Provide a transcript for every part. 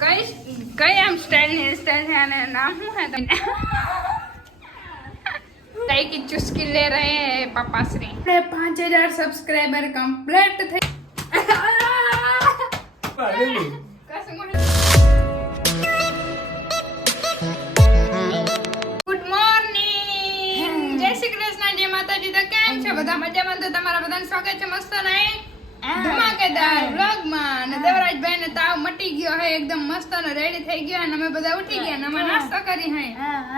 કઈ આમ સ્ટાઇલ ની સ્ટાઇલ है અને नाम શું है तने ताई की चुस्की ले रहे हैं पापा श्री 5000 सब्सक्राइबर कंप्लीट थे गुड मॉर्निंग जय श्री कृष्ण जय माताजी तो કેમ છે બધા મજામાં તો તમારા બધાનું સ્વાગત છે મસ્ત ને ધમાકેદાર વ્લોગ માં અને દેવરાજભાઈ ને તાવ મટી ગયો હે એકદમ મસ્ત ને રેડી થઈ ગયા અને અમે બધા ઉઠી ગયા અને અમે નાસ્તો કરી હે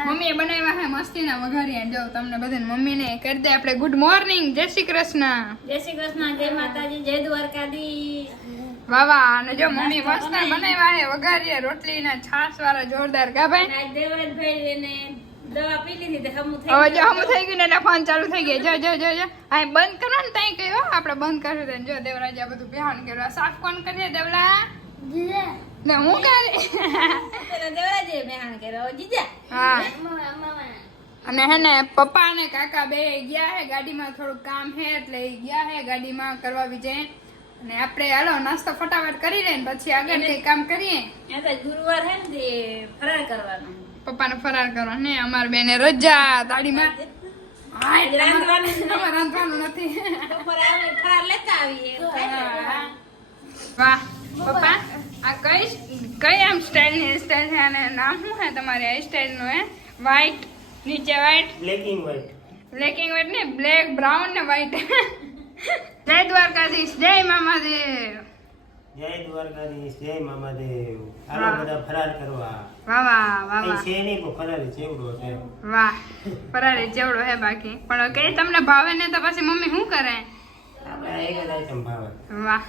મમ્મીએ બનાવ્યા હે મસ્તીના વઘારિયા જો તમને બધાને મમ્મીને કરી દે આપણે ગુડ મોર્નિંગ જય શ્રી કૃષ્ણ જય માતાજી જય દ્વારકાધીશ વાહ વાહ અને જો મમ્મી મસ્ત બનાવ્યા હે વઘારિયા રોટલી ને છાશ વાળા જોરદાર કા ભાઈ દેવરાજભાઈ ને દવા પી લીધી તે હમુ થઈ હવે જો હમુ થઈ ગયું ને ફોન ચાલુ થઈ ગયો જો આ બંધ કરો ને તઈ કયો આપણે બંધ કર્યું દે જો દેવરાજ આ બધું બેહાન કર્યું સાફ કોણ કરીએ દેવલા જીજા ને હું કરે પેલા દેવરાજે બેહાન કર્યો જીજા હા મામા અને હે ને પપ્પા અને કાકા બે ગયા હે ગાડીમાં થોડું કામ હે એટલે ગયા હે ગાડીમાં કરવા વિજય અને આપણે હાલો નાસ્તો ફટાફટ કરી લે ને પછી આગળ કઈ કામ કરીએ એ તો ગુરુવાર હે ને ફરાર કરવાનો પપ્પાને ફરાર કરો ને અમાર બેને રજા દાડીમાં હા રાંધવાનું નથી ફરાર લેતા આવીએ વાહ પપ્પા આ કઈ આમ સ્ટાઇલ ની સ્ટાઇલ છે અને નામ શું છે તમારી આ સ્ટાઇલ નું હે વ્હાઈટ નીચે વ્હાઈટ બ્લેક ને બ્લેક બ્રાઉન ને વ્હાઈટ જય દ્વારકાધીશ જય મામાદેવ જય દ્વારકાધીશ જય મામાદેવ આલા બધા ફરાર કરવા વાહ વાહ વાહ એ છે નહીં કો ફરારી ચેવડો છે વાહ ફરારી ચેવડો હે બાકી પણ કે તમને ભાવે ને તો પછી મમ્મી શું કરે આપણે એક જ આઈટમ ભાવે વાહ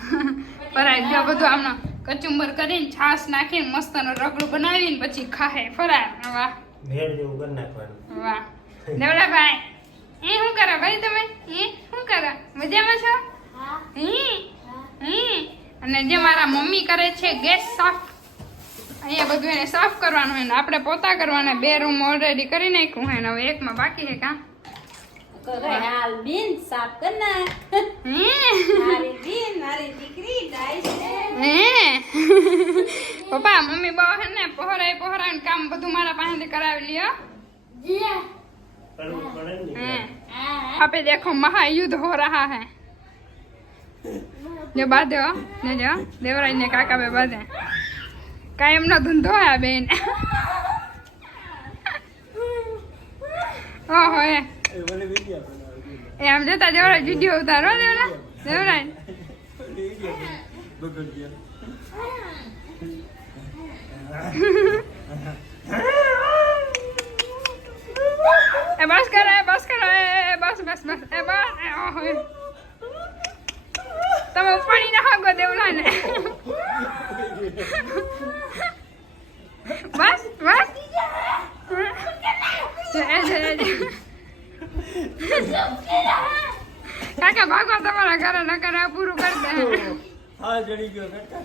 ફરાર જો બધું આમનો કચુંબર કરીને છાશ નાખીને મસ્તનો રગડું બનાવીને પછી ખાહે ફરાર વાહ ભેળ જેવું કરી નાખવાનું વાહ દેવલાભાઈ એ શું કરો ભાઈ તમે એ શું કરો મજામાં છો અને જે મારા મમ્મી કરે છે ગેસ સાફ અહીંયા બધું એને સાફ કરવાનું હોય ને આપણે પોતા કરવાના બે રૂમ ઓલરેડી કરી નાખ્યું હોય ને હવે એકમાં બાકી છે કા હાલ બીન સાફ કરના મારી બીન મારી દીકરી ડાઈસ પપ્પા મમ્મી બહુ હે ને પહોરાઈને કામ બધું મારા પાસેથી કરાવી લ્યો કરવું પડે ને આપે દેખો महायुद्ध हो रहा है जो बाधे हो ने जो देवराज ने काका पे बाधे कायम नो धंधो है बेन ओहो ए आम जता देवराज वीडियो उतारो देवराज बस करो बस ए बस ए ओहो તમે પાણી ના હાગો દેવલા ને બસ કાકા ભાગો તમારા ઘરે ન કરે પૂરું કરી દે હા જડી ગયો કાકા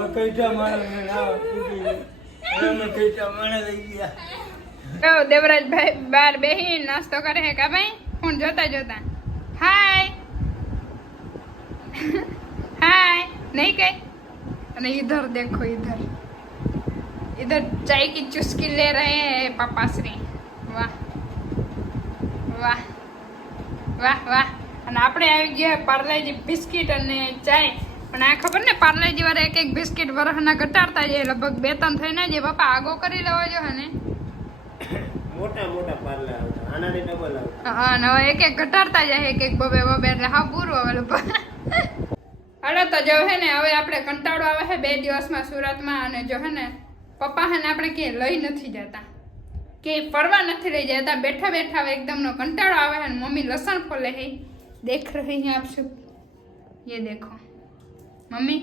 ઓ કઈટા માણસ ને ના અમે કઈટા માણસ લઈ ગયા દેવરાજભાઈ બાર બેહી નાસ્તો કરે હે કા ભાઈ ફોન જોતા હાય हाय नहीं कहे અને इधर देखो इधर चाय की चुस्की ले रहे हैं पापा श्री वाह वाह वाह वाह અને આપણે આવી ગયા પાર્લેજી બિસ્કિટ અને ચાય પણ આ ખબર ને પાર્લેજી વાળા એક બિસ્કિટ વરહના ઘટાડતા જાય લગભગ 2-3 થઈને જે બાપા આગો કરી લેવો જો હને મોટા પાર્લા આવતા આનાથી ડબલ આવતા હા ને એક ઘટાડતા જાય એક બબે એટલે હા પૂરું હવે લોકો હાલો તો જો હે ને હવે આપણે કંટાળો આવે છે 2 દિવસમાં સુરતમાં અને જો હે ને પપ્પા હે ને આપણે કે લઈ નથી જતા કે ફરવા નથી લઈ જતા બેઠા હવે એકદમનો કંટાળો આવે છે મમ્મી લસણ ફોલે હે देख रहे हैं आप सब ये देखो मम्मी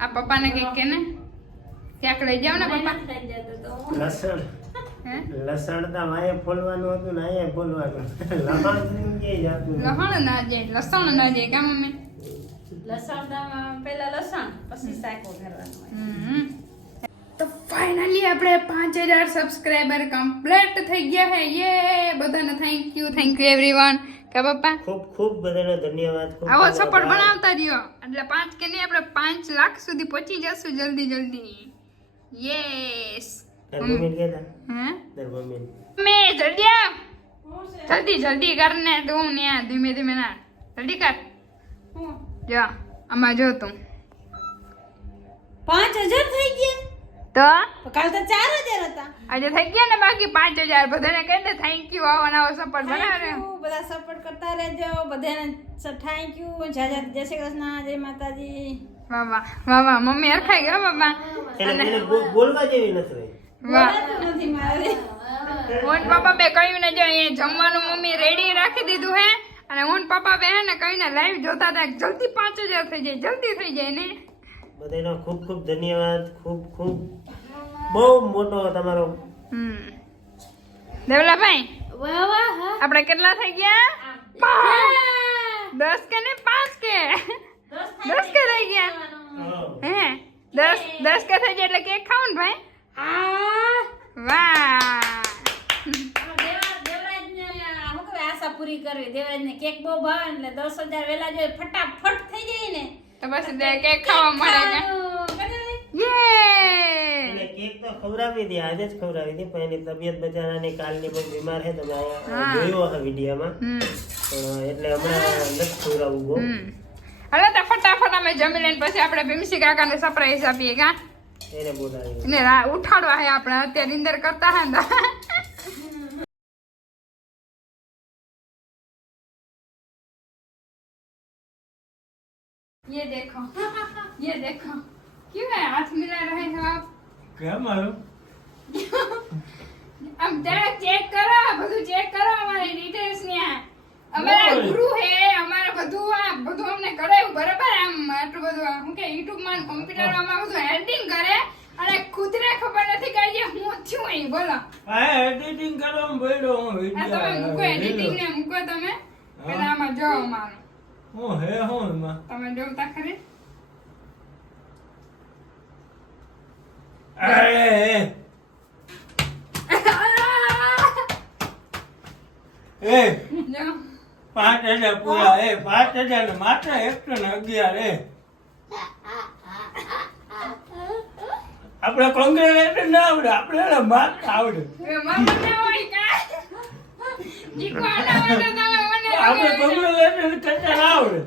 आप पापा ने कहीं कहने क्या लई जाओ ना पापा લસણ લસણ તો માએ ફોલવાનું હતું ને આયે ફોલવાનું લસણ કે જાતું લસણ ના જાય કા મમ્મી લસણ પેલા લસણ પછી શાક વઘારવાનું તો ફાઇનલી આપણે 5000 સબસ્ક્રાઇબર કમ્પ્લીટ થઈ ગયા હે યે બધાને થેન્ક યુ એવરીવન કે પપ્પા ખૂબ ખૂબ બધાનો ધન્યવાદ. ખૂબ આવો ખૂબ સપોર્ટ આભાર. બનાવતા રહ્યો એટલે 5 કે નહીં આપણે 5 લાખ સુધી પહોંચી જશું જલ્દી જલ્દી. યસ તાર મમ્મીને કહેતા? હે તાર મમ્મીને. મે જલ્દી આવ જલ્દી જલ્દી કરને તું ને ધીમે ધીમે ના જલ્દી કર જો આમાં જો તું 5000 થઈ ગયા તો કાલ તો 4000 હતા. આજે થઈ ગયા ને બાકી 5000 બધાને કહી દે થેન્ક યુ આવો નવો સપોર્ટ બનાવે Thank you. બધા સપોર્ટ કરતા રહેજો બધાને થેન્ક યુ. જય શ્રી કૃષ્ણ, જય માતાજી. વાહ વાહ વાહ વાહ મમ્મી હરખાઈ ગયા બાબા એને બોલવા જેવી નથી. વાહ બોલાતું નથી મારે. હું ને પપ્પા બે કહ્યું ને જો અહીંયા જમવાનું મમ્મી રેડી રાખી દીધું હે અને હું ને પપ્પા બે હે ને કહીને લાઈવ જોતા હતા કે જલ્દી 5000 થઈ જાય જલ્દી થઈ જાય ને બધાનો ખૂબ ખૂબ ધન્યવાદ. ખૂબ ખૂબ બહુ મોટો તમારો. દેવલાભાઈ વાહ વાહ હા. આપણે કેટલા થઈ ગયા 10 કે ને 5 કે 10 કે થઈ ગયા હે 10 કે થઈ જાય એટલે કેક ખાવું ને ભાઈ આ વાહ દેવરાજને શું કહેવાય આશા પૂરી કરવી. દેવરાજને કેક બહુ ભાવે ને એટલે 10000 વેલા જો ફટાફટ થઈ જાય ને તો બસ કેક ખાવા મળે કે યે એને કેક તો ખવડાવી હતી, આજે જ ખવડાવી હતી, પણ એની તબિયત બચારાની કાલની બહુ બીમાર છે. તમે હા. જોયું હશે વિડીયોમાં. પણ એટલે હમણાં નથી ખવડાવવું બહુ. હાલો તો ફટાફટ અમે જમી લઈને પછી આપણે ભીમસી કાકાને સરપ્રાઈઝ આપીએ કા એને બોલાવી. એને ઉઠાડવા હે આપણે અત્યારે નિંદર કરતા હે ને ये देखो क्यों है हाथ मिला रहे हो आप કેમ મારું? अब जरा चेक करो બધું ચેક કરો અમારી ડિટેલ્સ ને અમારા ગુરુ હે અમારે બધું આ બધું અમને કરાયું બરાબર આમ આટલું બધું હું કે YouTube માં કોમ્પ્યુટર માં બધું એડિટિંગ કરે અને ખુદને ખબર નથી કે જે હું છું અહીં બોલો આ એડિટિંગ કરવામાં પડ્યો હું આ વિડિયો. તમે મૂકો એડિટિંગ ને મૂકો તમે પેલા આમાં જો અમારું હું હે હું એમાં. તમે જોતા ખરી અરે એ જો 5000 પૂરા. 5000 ને માત્ર 111. આપણે કોંગ્રેચ્યુલેશન ના આવડે, આપણે માત્ર આવડે. મને હોય કા જીકો આના હોય તો તમે મને આપણે કોંગ્રેચ્યુલેશન કરતા ના આવડે.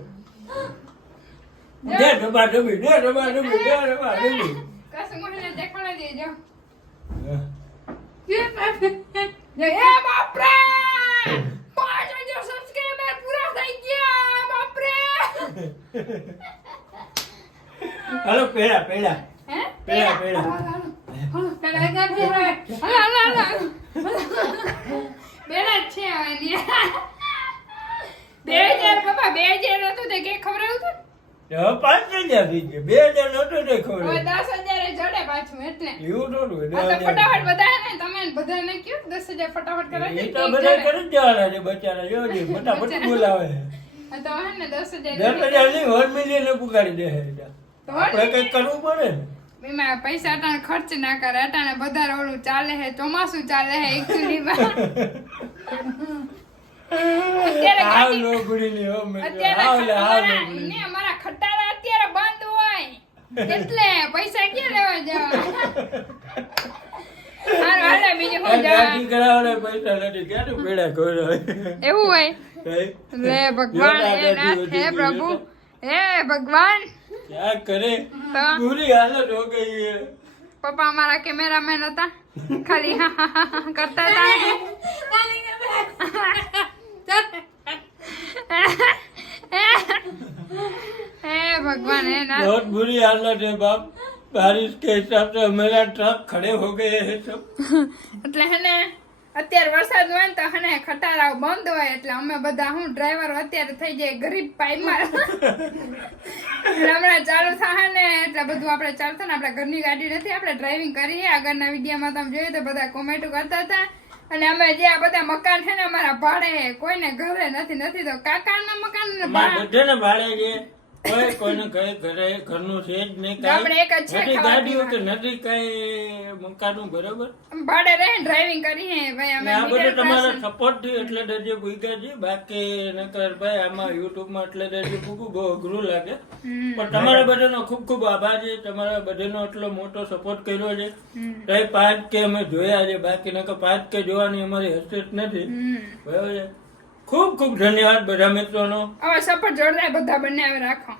દે ડબ્બા ડબ્બી. કશું મને દેખાડી દેજો હા. એ બાપરે 5000 સબસ્ક્રાઇબર પૂરા થઈ ગયા બાપરે હાલો પેડા હે પેડા પેલા એક પેલા હાલો બેલા છે હવે ની 2000 પપ્પા 2000 હતું તે કે ખવડાવ્યું હતું હવે 5000 થઈ ગયા. 2000 નતો તે હવે ખબર. 10000 એ જડે પાછું એટલે એવું થોડું આ તો ફટાફટ બધા ને તમે બધાને કયો 10000 ફટાફટ કરે એ તો બધા કરી જ દેવાના છે બચારા. જો જે ફટાફટ બોલાવે. આ તો હે ને 10000 10,000 નહીં 1 મિલિયન પુકારી દે છે. આપણે કંઈક કરવું પડે ને. એમાં પૈસા અટાણે ખર્ચ ના કરે અટાણે બધા ઓલું ચાલે હે ચોમાસું ચાલે હે એકચ્યુઅલી અત્યારે હાવ ગાડી- લોગડીની હો મેં. અત્યારે હાવ લે, હાવ અમારા લોગડીની. ને અમારા ખટારા અત્યારે બંધ હોય એટલે પૈસા ક્યાં લેવા જવા હાલો હાલો બીજું આ શું જવા ગાડી કરાવવાના પૈસા નથી. ક્યાંથી પેડા ખવડાવે? એવું હોય હે? લે ભગવાન હે નાથ હે પ્રભુ હે ભગવાન क्या करे, તો बुरी हालत हो गई है. પપ્પા અમારા કેમેરામેન હતા ખાલી કરતા હતા હે ભગવાન હે ના बहुत बुरी हालत है बाप. बारिश के हिसाब से हमारा ट्रक खड़े हो गए हैं सब. એટલે હે ને અત્યારે વરસાદ હોય ને તો હે ને ખટારા બંધ હોય એટલે અમે બધા હું ડ્રાઈવર અત્યારે થઈ જાય ગરીબ પાઈમાં હમણાં ચાલુ થાય ને એટલે બધું આપણે ચાલુ થાય ને આપણે ઘરની ગાડી નથી આપણે ડ્રાઇવિંગ કરીએ આગળના વિડીયોમાં તમે જોયું તો બધા કોમેન્ટો કરતા હતા અને અમે જે આ બધા મકાન છે ને અમારા ભાડે કોઈને ઘરે નથી તો કાકાના મકાન ને મારા બધાને ભાડે છે. કોઈને કઈ ઘરનું છે જ નહીં, ગામડે એક જ છે નથી ખાવા ગાડીઓ કે પીવાનું. નથી કઈ મકાનું, બરાબર. ભાડે રહે ડ્રાઇવિંગ કરી હે ભાઈ અમે ને આ middle બધું તમારા class. સપોર્ટ થી એટલે દરજે ભૂગ્યા છે, બાકી નકર ભાઈ આમાં યુટ્યુબ માં એટલે દરજે ભૂગું બહુ અઘરું લાગે. પણ તમારા બધાનો ખૂબ ખૂબ આભાર છે, તમારા બધાનો એટલો મોટો સપોર્ટ કર્યો છે. કઈ 5K અમે જોયા છે, બાકી નકર 5K જોવાની અમારી હસ્તત નથી, બરાબર છે. ખૂબ ખૂબ ધન્યવાદ બધા મિત્રોનો. હવે સપોર્ટ જોરદાર બધા બનાવી રાખો.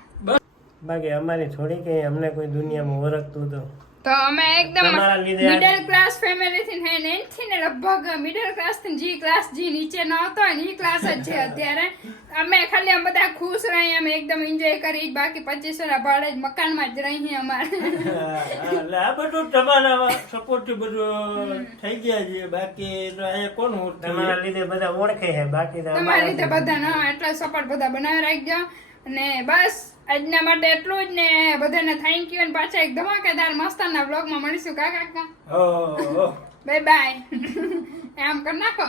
બાકી અમારી થોડી કઈ અમને કોઈ દુનિયામાં ઓળખતું તો તો અમે એકદમ તમારા લીધે આ- મિડલ ક્લાસ ફેમિલી થી ને એનથી ને લગભગ મિડલ ક્લાસ થી જી ક્લાસ જી નીચે ન હતો ને ઈ ક્લાસ જ છે અત્યારે. અમે ખાલી આમ બધા ખુશ રહી, અમે એકદમ એન્જોય કરી, બાકી 25 વર્ષ ભાડે જ મકાનમાં જ રહી અમારે. એટલે આ બધું તમારા સપોર્ટ થી બધું થઈ ગયા છે, બાકી તો અહીંયા કોણ ઓળખે? તમારા લીધે બધા ઓળખે છે, બાકી તો તમારી રીતે બધા ના એટલા સપોર્ટ બધા બનાવી રાખજો. અને બસ આજના માટે એટલું જ ને, બધાને થેન્ક યુ. અને પાછા એક ધમાકેદાર મસ્તના વ્લોગમાં મળીશું કાકા. ઓહ બાય બાય. આમ કરી નાખો.